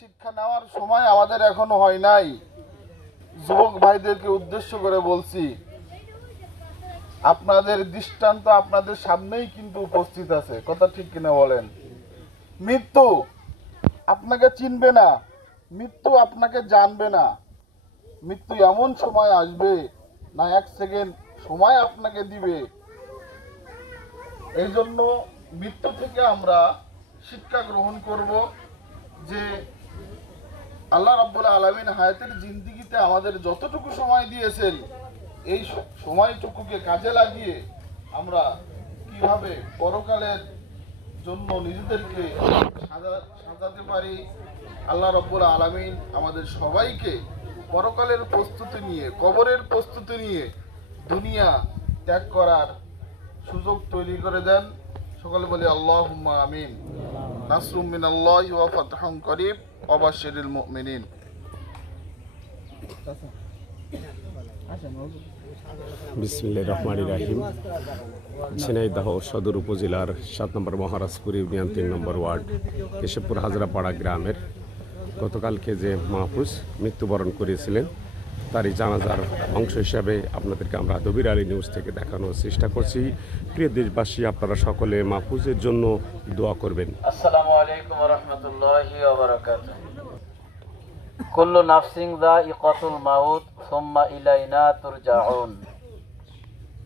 শিক্ষা নেওয়ার সময় আমাদের এখনো হয় নাই। যুবক ভাইদেরকে উদ্দেশ্য করে বলছি, আপনাদের দৃষ্টান্ত আপনাদের সামনেই কিন্তু উপস্থিত আছে। কথা ঠিক কিনা বলেন? মৃত্যু আপনাকে চিনবে না, মৃত্যু আপনাকে জানবে না। মৃত্যু এমন সময় আসবে না, এক সেকেন্ড সময় আপনাকে দিবে। এই জন্য মৃত্যু থেকে আমরা শিক্ষা গ্রহণ করব যে আল্লাহ রাব্বুল আলামিন হায়াতের জিন্দেগিতে আমাদের যতটুকু সময় দিয়েছেন, এই সময়টুকুকে কাজে লাগিয়ে আমরা কিভাবে পরকালের জন্য নিজেদেরকে সাজাতে পারি। আল্লাহ রাব্বুল আলামিন আমাদের সবাইকে পরকালের প্রস্তুতি নিয়ে, কবরের প্রস্তুতি নিয়ে দুনিয়া ত্যাগ করার সুযোগ তৈরি করে দেন। সকলে বলি আল্লাহুম্মা আমিন। নাসরুম মিনাল্লাহি ওয়া ফাতহুন করিব ওয়া বাশশিরিল মুমিনিন। বিসমিল্লাহির রহমানির রহিম। ঝিনাইদহ সদর উপজেলার 7 নম্বর মহারাজপুর ইউনিয়ন 3 নম্বর ওয়ার্ড কেশবপুর হাজরাপাড়া গ্রামের গতকালকে যে মাহফুজ মৃত্যুবরণ করেছিলেন, তারই জানাজার অংশ হিসাবে আপনাদেরকে আমরা দবির আলী নিউজ থেকে দেখানোর চেষ্টা করছি। প্রিয় দেশবাসী, আপনারা সকলে মাহফুজের জন্য দোয়া করবেন। আসসালামু আলাইকুম ওয়া রাহমাতুল্লাহি ওয়া বারাকাতুহু। कुल्लु नफ्सिन ज़ाइक़तुल मौत सुम्मा इलैना तुरजाऊन।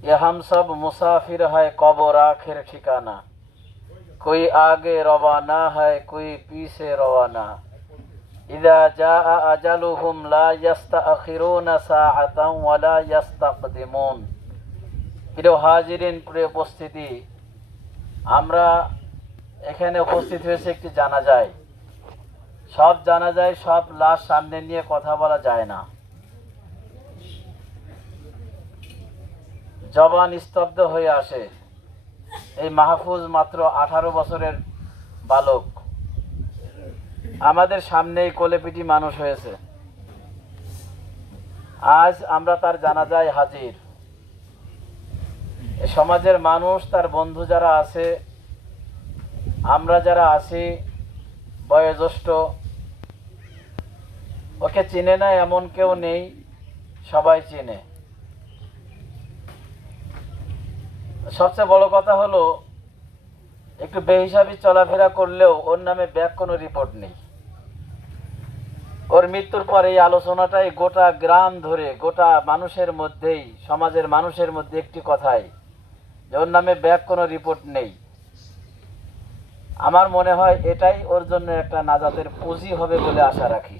ये हम सब मुसाफिर है कब्र आखिर ठिकाना। कोई आगे रवाना है, कोई पीछे रवाना। इज़ा जाअ अजलुहुम ला यस्तअखिरूना साअतन वला यस्तक़दिमून। প্রিয় হাজিরিন, প্রিয় উপস্থিতি, আমরা এখানে উপস্থিত হয়েছে একটি জানাজায়। সব জানা যায়, সব লাশ সামনে নিয়ে কথা বলা যায় না। জবান স্তব্ধ হয়ে আসে। এই মাহফুজ মাত্র 18 বছরের বালক, আমাদের সামনেই কোলেপিটি মানুষ হয়েছে। আজ আমরা তার জানাজায় হাজির। সমাজের মানুষ, তার বন্ধু যারা আছে, আমরা যারা আছি বয়োজ্যেষ্ঠ, ওকে চিনে না এমন কেউ নেই, সবাই চিনে। সবচেয়ে বড় কথা হলো, একটু বেহিসাবি চলাফেরা করলেও ওর নামে ব্যাক কোনো রিপোর্ট নেই। ওর মৃত্যুর পর এই আলোচনাটাই গোটা গ্রাম ধরে, গোটা মানুষের মধ্যেই, সমাজের মানুষের মধ্যে একটি কথাই, যে ওর নামে ব্যাক কোনো রিপোর্ট নেই। আমার মনে হয় এটাই ওর জন্য একটা নাজাতের পুঁজি হবে বলে আশা রাখি।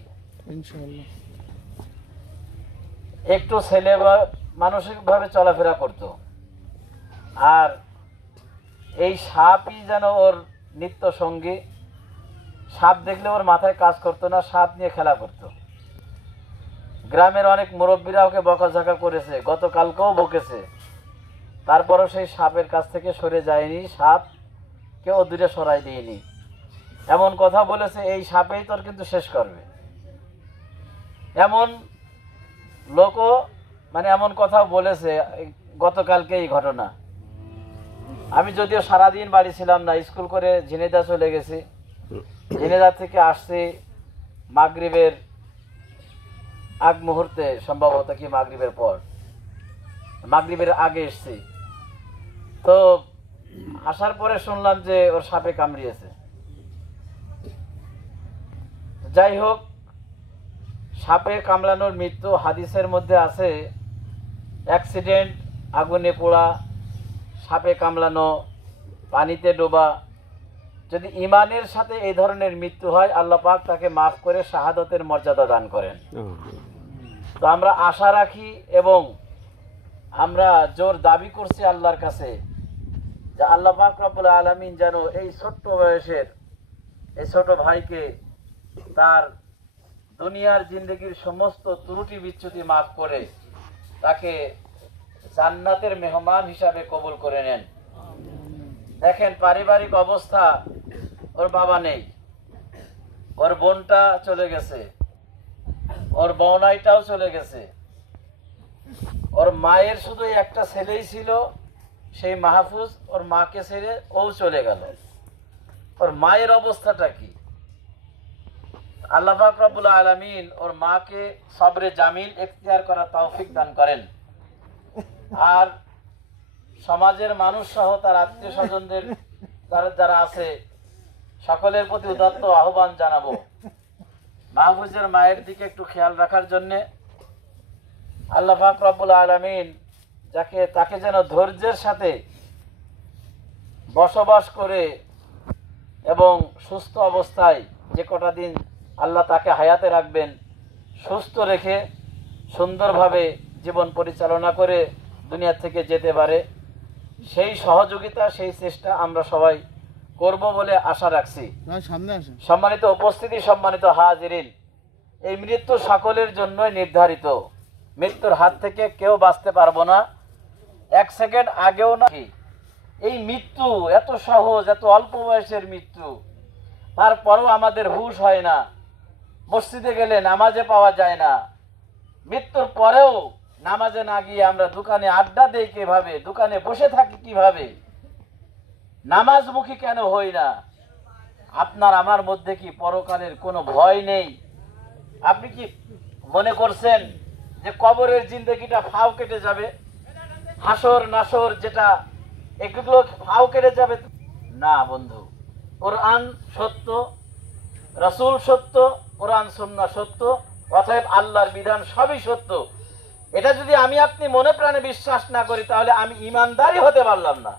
একটু ছেলে মানসিকভাবে চলাফেরা করত, আর এই সাপই যেন ওর নিত্য সঙ্গী। সাপ দেখলে ওর মাথায় কাজ করতো না, সাপ নিয়ে খেলা করত। গ্রামের অনেক মুরব্বীরা ওকে বকাঝকা করেছে, গতকালকেও বকেছে, তারপরও সেই সাপের কাছ থেকে সরে যায়নি, সাপ কেউ দূরে সরাই দিইনি। এমন কথা বলেছে, এই সাপেই তোর কিন্তু শেষ করবে। এমন লোকও এমন কথা বলেছে। গতকালকে এই ঘটনা। আমি যদিও সারাদিন বাড়ি ছিলাম না, স্কুল করে ঝিনেদা চলে গেছি। ঝিনেদা থেকে আসছি মাগরিবের আগ মুহূর্তে, সম্ভবত কি মাগরিবের পর, মাগরিবের আগে এসছি। তো আসার পরে শুনলাম যে ওর সাপে কামড়িয়েছে। যাই হোক, সাপে কামড়ানোর মৃত্যু হাদিসের মধ্যে আছে। অ্যাক্সিডেন্ট, আগুনে পোড়া, সাপে কামড়ানো, পানিতে ডোবা। যদি ইমানের সাথে এই ধরনের মৃত্যু হয়, আল্লাহ পাক তাকে মাফ করে শাহাদতের মর্যাদা দান করেন। তো আমরা আশা রাখি এবং আমরা জোর দাবি করছি আল্লাহর কাছে যে আল্লাহ পাক রব্বুল আলামিন যেন এই ছোট্ট বয়সের এই ছোট ভাইকে তার দুনিয়ার জিন্দেগির সমস্ত ত্রুটি বিচ্যুতি মাফ করে তাকে জান্নাতের মেহমান হিসাবে কবুল করে নেন। দেখেন, পারিবারিক অবস্থা, ওর বাবা নেই, ওর বোনটা চলে গেছে, ওর বৌনাইটাও চলে গেছে, ওর মায়ের শুধু একটা ছেলেই ছিল, সেই মাহফুজ, ওর মাকে ছেড়ে ও চলে গেল। ওর মায়ের অবস্থাটা কি? আল্লাহ পাক রব্বুল আলামিন ওর মাকে সবরে জামিল এখতিয়ার করার তৌফিক দান করেন। আর সমাজের মানুষ সহ তার আত্মীয় স্বজনদের যারা আছে সকলের প্রতি উদাত্ত আহ্বান জানাবো মাহফুজের মায়ের দিকে একটু খেয়াল রাখার জন্য। আল্লাহ পাক রব্বুল আলামিন তাকে যেন ধৈর্যের সাথে বসবাস করে এবং সুস্থ অবস্থায় যে কটা দিন আল্লাহ তাকে হায়াতে রাখবেন, সুস্থ রেখে সুন্দরভাবে জীবন পরিচালনা করে দুনিয়া থেকে যেতে পারে, সেই সহযোগিতা সেই চেষ্টা আমরা সবাই করব বলে আশা রাখছি। সম্মানিত উপস্থিতি, সম্মানিত হাজিরিন, এই মৃত্যু সকলের জন্যই নির্ধারিত। মৃত্যুর হাত থেকে কেউ বাঁচতে পারবো না, এক সেকেন্ড আগেও না। এই মৃত্যু এত সহজ, এত অল্প বয়সের মৃত্যু, তারপরও আমাদের হুঁশ হয় না। মসজিদে গেলে নামাজে পাওয়া যায় না, মৃত্যুর পরেও নামাজে না গিয়ে আমরা দোকানে আড্ডা দেই কিভাবে, দোকানে বসে থাকি কিভাবে, নামাজমুখী কেন হই না? আপনার আমার মধ্যে কি পরকালের কোনো ভয় নেই? আপনি কি মনে করছেন যে কবরের জিন্দেগিটা ফাও কেটে যাবে, হাসর নাসর যেটা এগুলো ফাও কেটে যাবে? না বন্ধু, কোরআন সত্য, রাসূল সত্য, কোরআন সুন্নাহ সত্য, অতএব আল্লাহর বিধান সবই সত্য। এটা যদি আমি আপনি মনে প্রাণে বিশ্বাস না করি তাহলে আমি ঈমানদারই হতে পারলাম না।